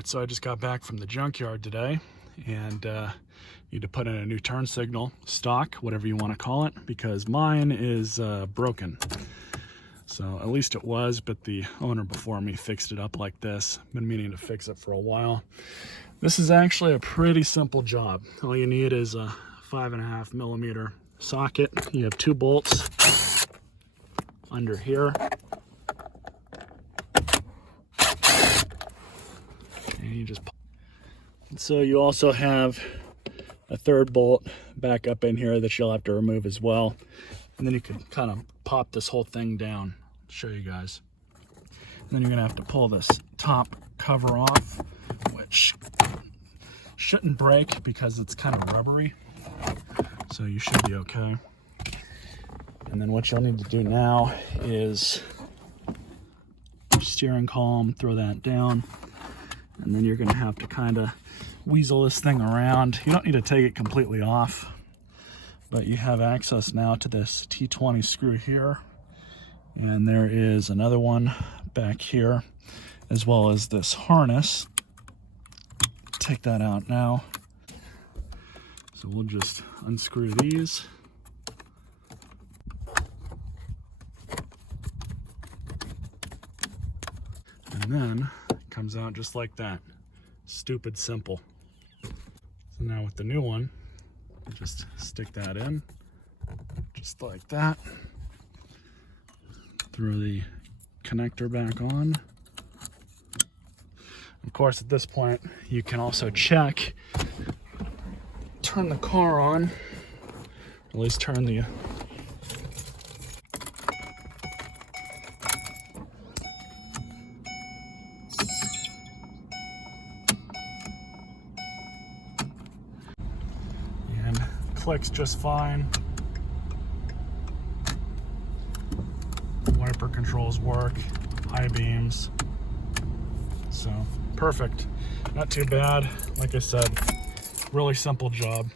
Alright, so I just got back from the junkyard today and need to put in a new turn signal, stock, whatever you want to call it, because mine is broken. So at least it was, but the owner before me fixed it up like this. Been meaning to fix it for a while. This is actually a pretty simple job. All you need is a 5.5 millimeter socket. You have 2 bolts under here. And you just, so you also have a 3rd bolt back up in here that you'll have to remove as well. And then you can kind of pop this whole thing down. Show you guys. And then you're gonna have to pull this top cover off, which shouldn't break because it's kind of rubbery. So you should be okay. And then what you'll need to do now is steering column, throw that down. And then you're gonna have to kind of weasel this thing around. You don't need to take it completely off, but you have access now to this T20 screw here. And there is another one back here, as well as this harness. Take that out now. So we'll just unscrew these. And then it comes out just like that. Stupid simple. So now with the new one, just stick that in, just like that. Throw the connector back on. Of course, at this point, you can also check, turn the car on, at least turn the and clicks just fine. Wiper controls work, high beams, so perfect. Not too bad. Like I said, really simple job.